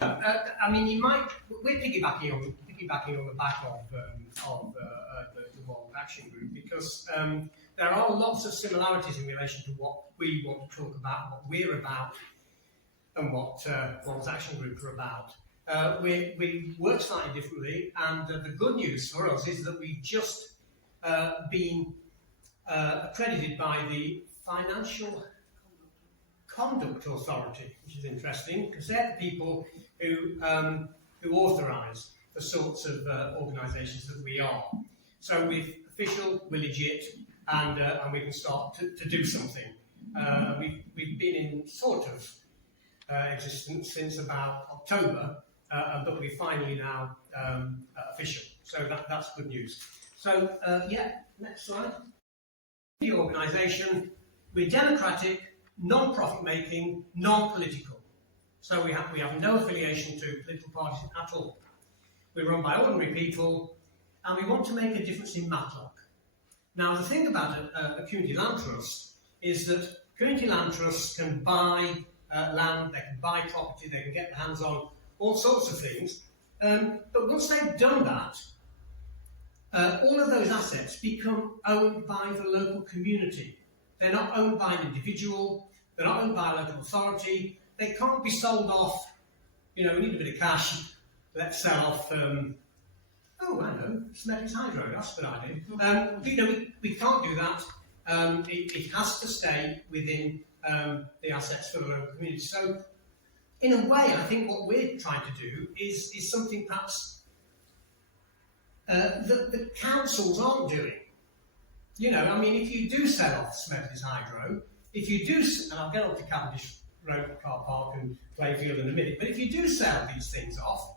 I mean, we're piggybacking on the back of the World Action Group, because there are lots of similarities in relation to what we want to talk about, what we're about, and what World Action Group are about. We work slightly differently, and the good news for us is that we've just been accredited by the Financial Conduct Authority, which is interesting, because they're the people who authorise the sorts of organisations that we are. So we're official, we're legit, and we can start to do something. We've been in sort of existence since about October, but we're finally now official. So that's good news. So yeah, next slide. The organisation, we're democratic, non-profit making, non-political. So we have no affiliation to political parties at all. We're run by ordinary people, and we want to make a difference in Matlock. Now, the thing about a community land trust is that community land trusts can buy land, they can buy property, they can get their hands on all sorts of things. But once they've done that, all of those assets become owned by the local community. They're not owned by an individual, they're not owned by a local authority, they can't be sold off, you know, we need a bit of cash, let's sell off, oh, I know, Smeth's Hydro, that's a good idea. You know, we can't do that, it has to stay within the assets for the local community. So, in a way, I think what we're trying to do is something perhaps that the councils aren't doing. You know, I mean, if you do sell off Smeth's Hydro, if you do, and I'll get on to Cavendish Road Car Park and Playfield in a minute, but if you do sell these things off,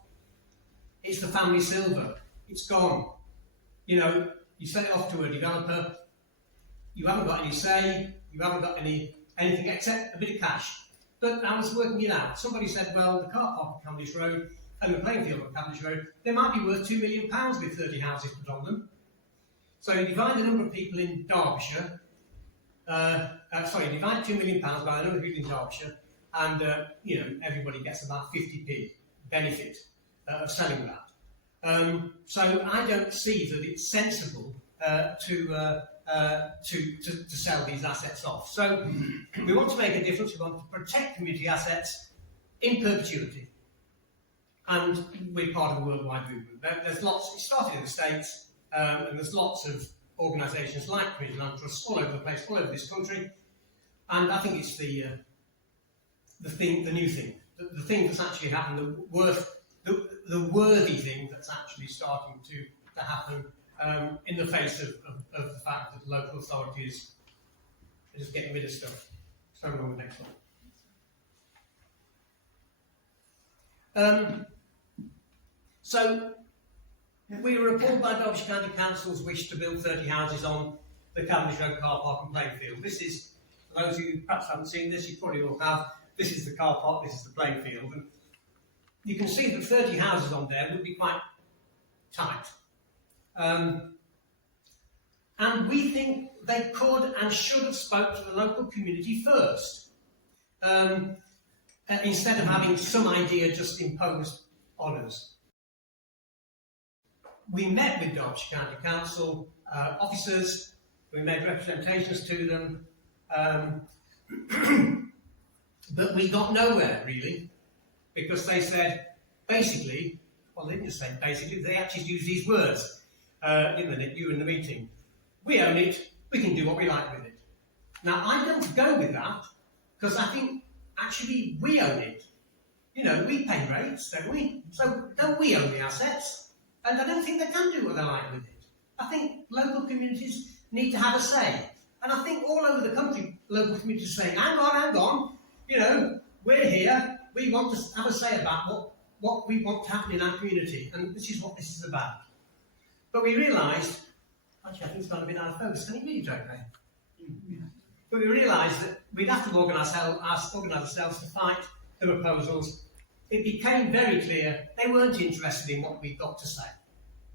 it's the family silver. It's gone. You know, you sell it off to a developer, you haven't got any say, you haven't got anything except a bit of cash. But I was working it out. Somebody said, well, the car park at Cavendish Road and the playing field at Cavendish Road, they might be worth £2 million with 30 houses put on them. So you divide the number of people in Derbyshire, divide £2 million by the number of people in Derbyshire, and you know, everybody gets about 50p benefit of selling that. So I don't see that it's sensible to sell these assets off. So we want to make a difference. We want to protect community assets in perpetuity. And we're part of a worldwide movement. There's lots, it started in the States, and there's lots of organisations like Community Land Trusts all over the place, all over this country. And I think it's the new thing, the thing that's actually happened, the worthy thing that's actually starting to happen in the face of the fact that local authorities are just getting rid of stuff. So we're on the next one. So we were appalled by Derbyshire County Council's wish to build 30 houses on the Cavendish Road car park and playing field. This is, for those of you who perhaps haven't seen this, you probably all have, this is the car park, this is the playing field. And you can see that 30 houses on there would be quite tight. And we think they could and should have spoke to the local community first, instead of having some idea just imposed on us. We met with Derbyshire County Council officers, we made representations to them, but we got nowhere really, because they said, basically, well, they didn't just say basically, they actually used these words, you in the meeting. We own it, we can do what we like with it. Now, I don't go with that, because I think, actually, we own it. You know, we pay rates, don't we? So, don't we own the assets? And I don't think they can do what they like with it. I think local communities need to have a say. And I think all over the country, local communities are saying, hang on, you know, we're here, we want to have a say about what we want to happen in our community, and this is what this is about. But we realised, actually I think it's gone a bit out of focus, can you read it okay? Yeah. But we realised that we'd have to organise ourselves to fight the proposals. It became very clear they weren't interested in what we got to say.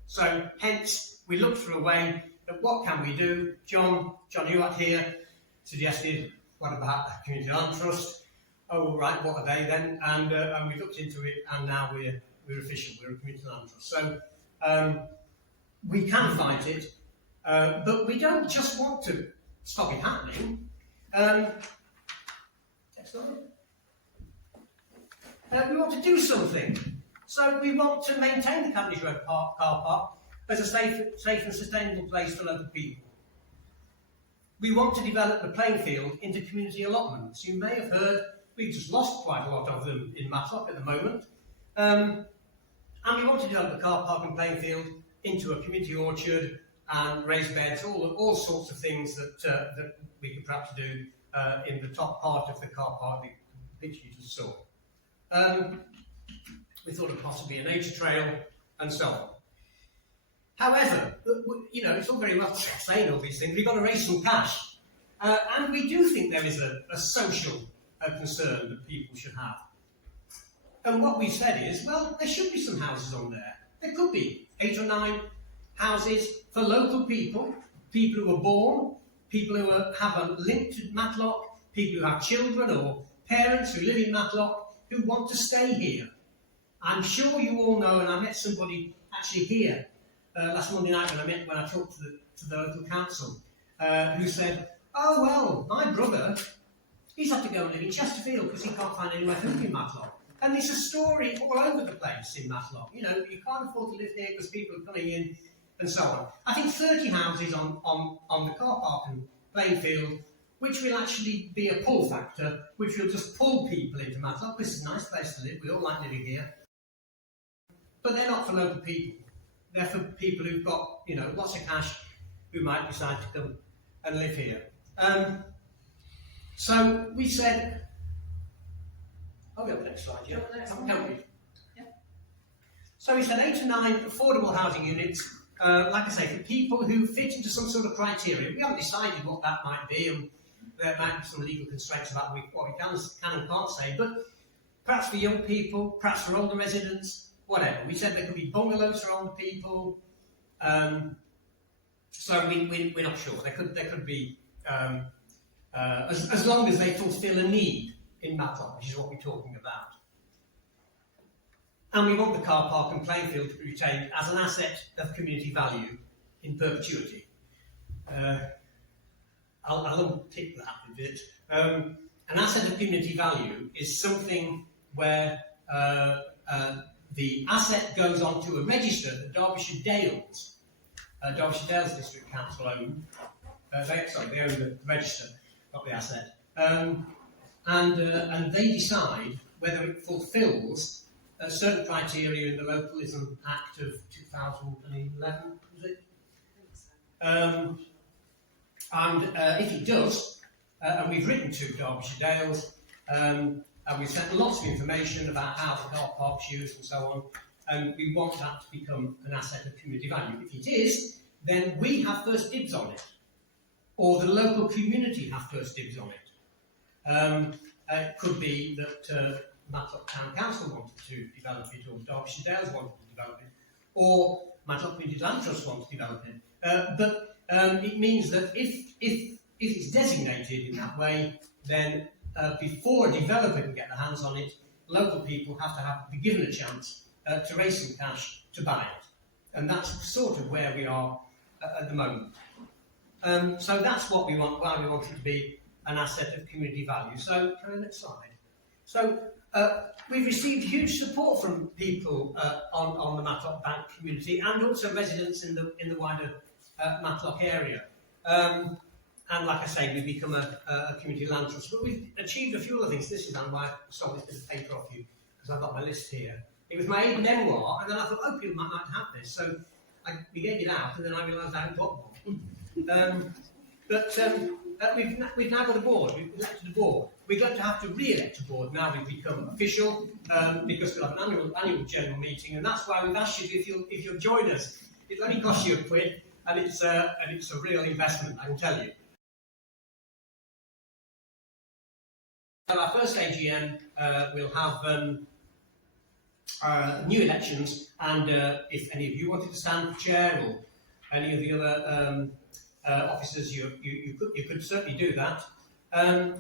So hence, we looked for a way that what can we do? John Ewart here suggested, what about a community land trust? oh right, what are they then? And we looked into it, and now we're official. We're a community land trust. So we can fight it, but we don't just want to stop it happening. Next slide. We want to do something. So we want to maintain the Cavendish Road car park as a safe and sustainable place for local people. We want to develop the playing field into community allotments. You may have heard we've just lost quite a lot of them in Matlock at the moment. And we want to develop the car park and playing field into a community orchard and raised beds, all sorts of things that we could perhaps do in the top part of the car park, the picture you just saw. We thought of possibly a nature trail and so on. However, you know, it's all very well saying all these things. We've got to raise some cash. And we do think there is a social concern that people should have. And what we said is, well, there should be some houses on there. There could be 8 or 9 houses for local people, people who are born, people who have a link to Matlock, people who have children or parents who live in Matlock who want to stay here. I'm sure you all know, and I met somebody actually here last Monday night when I talked to the local council, who said, oh well, my brother, he's had to go and live in Chesterfield because he can't find anywhere to live in Matlock. And there's a story all over the place in Matlock. You know, you can't afford to live here because people are coming in and so on. I think 30 houses on the car park and playing field, which will actually be a pull factor, which will just pull people into Matlock. This is a nice place to live. We all like living here. But they're not for local people. They're for people who've got, you know, lots of cash who might decide to come and live here. So we said, we have the next slide, yeah? Help me. Yeah. So we said 8 to 9 affordable housing units, like I say, for people who fit into some sort of criteria. We haven't decided what that might be, and there might be some legal constraints about what we can and can't say, but perhaps for young people, perhaps for older residents, whatever. We said there could be bungalows for older people, so we're not sure. There could be, as long as they fulfil a need in Matlock, which is what we're talking about. And we want the car park and playing field to be retained as an asset of community value in perpetuity. I'll unpick that a bit. An asset of community value is something where the asset goes onto a register that Derbyshire Dales District Council own. They own the register, not the asset. And they decide whether it fulfills certain criteria in the Localism Act of 2011, was it? And if it does, and we've written to Derbyshire Dales, and we've sent lots of information about how the car park's used and so on, and we want that to become an asset of community value. If it is, then we have first dibs on it, or the local community have first dibs on it. It could be that Matlock Town Council wanted to develop it, or Derbyshire Dales wanted to develop it, or Matlock Community Land Trust wanted to develop it. But it means that if it's designated in that way, then before a developer can get their hands on it, local people have to be given a chance to raise some cash to buy it. And that's sort of where we are at the moment. So that's what we want, why we want it to be an asset of community value. So, can I next slide? So, we've received huge support from people on the Matlock Bank community and also residents in the wider Matlock area. And like I say, we've become a community land trust. But we've achieved a few other things. This is why I saw this bit of paper off you, because I've got my list here. It was my memoir, and then I thought, oh, people might have this. So we gave it out, and then I realised I hadn't got one. We've now got a board. We've elected a board. We're going to have to re-elect a board now we've become official, because we'll have an annual general meeting, and that's why we've asked you if you'll join us. It'll only cost you £1, and it's a real investment, I can tell you. So our first AGM will have new elections, and if any of you wanted to stand for chair or any of the other officers, you could certainly do that.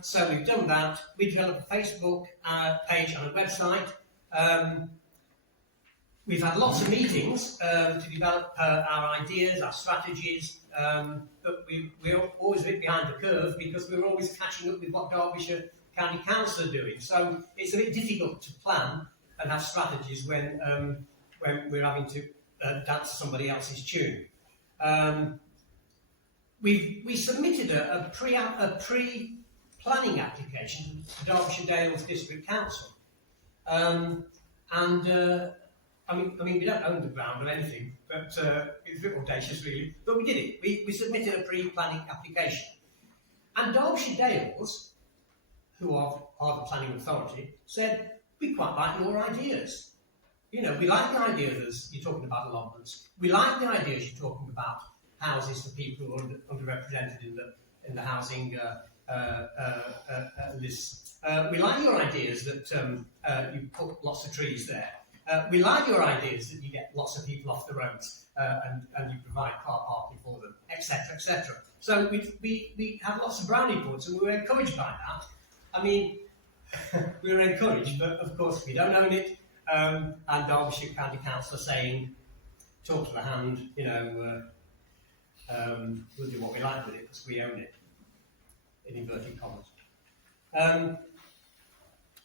So we've done that. We developed a Facebook page and a website. We've had lots of meetings to develop our ideas, our strategies, but we're always a bit behind the curve because we're always catching up with what Derbyshire County Council are doing. So it's a bit difficult to plan and have strategies when we're having to dance to somebody else's tune. We submitted a pre-planning application to Derbyshire Dales District Council, I mean, we don't own the ground or anything, but it's a bit audacious, really. But we did it. We submitted a pre-planning application, and Derbyshire Dales, who are the planning authority, said we quite like your ideas. You know, we like the ideas you're talking about allotments. We like the ideas you're talking about houses for people who are underrepresented in the housing list. We like your ideas that you put lots of trees there. We like your ideas that you get lots of people off the roads and you provide car parking for them, etc., etc. So we have lots of brownie points, and we were encouraged by that. I mean, we were encouraged, but of course we don't own it. And Derbyshire County Council are saying, talk to the hand, you know, we'll do what we like with it because we own it, in inverted commas.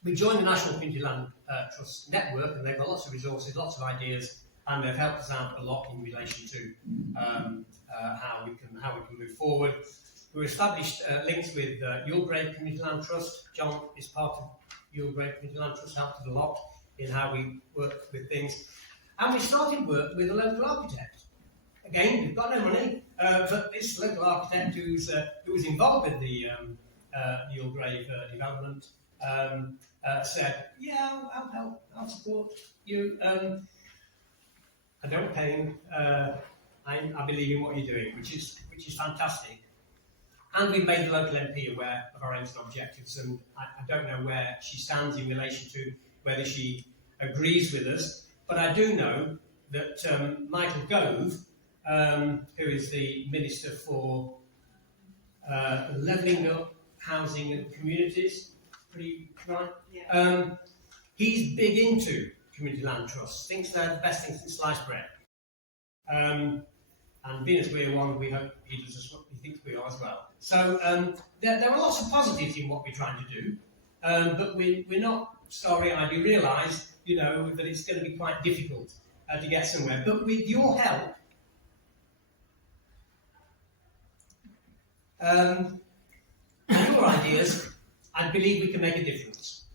We joined the National Community Land Trust Network, and they've got lots of resources, lots of ideas, and they've helped us out a lot in relation to how we can move forward. We established links with Yulgrave Community Land Trust. John is part of Yulgrave Community Land Trust, helped us a lot in how we work with things. And we started work with a local architect. Again, we've got no money, but this local architect who was involved with the Yulgrave development said, yeah, I'll help, I'll support you. I don't pay him. I believe in what you're doing, which is fantastic. And we've made the local MP aware of our aims and objectives, and I don't know where she stands in relation to whether she agrees with us, but I do know that Michael Gove, who is the Minister for Levelling Up Housing and Communities, pretty right? Yeah. He's big into community land trusts, thinks they're the best thing since sliced bread. And being as we're one, we hope he does as what he thinks we are as well. So there are lots of positives in what we're trying to do, but we're not starry-eyed. We realise, you know, that it's going to be quite difficult to get somewhere. But with your help, your ideas, I believe we can make a difference.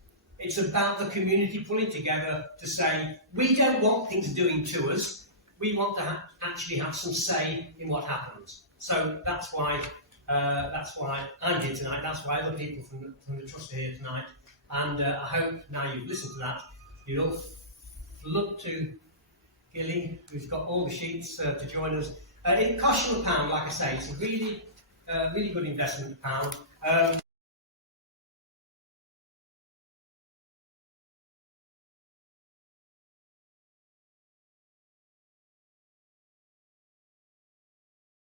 It's about the community pulling together to say, we don't want things doing to us. We want to actually have some say in what happens. So that's why I'm here tonight. That's why other people from the Trust are here tonight. And I hope now you've listened to that, you'll look to Gilly, who's got all the sheets to join us. It costs you £1, like I say. It's a really good investment, £1.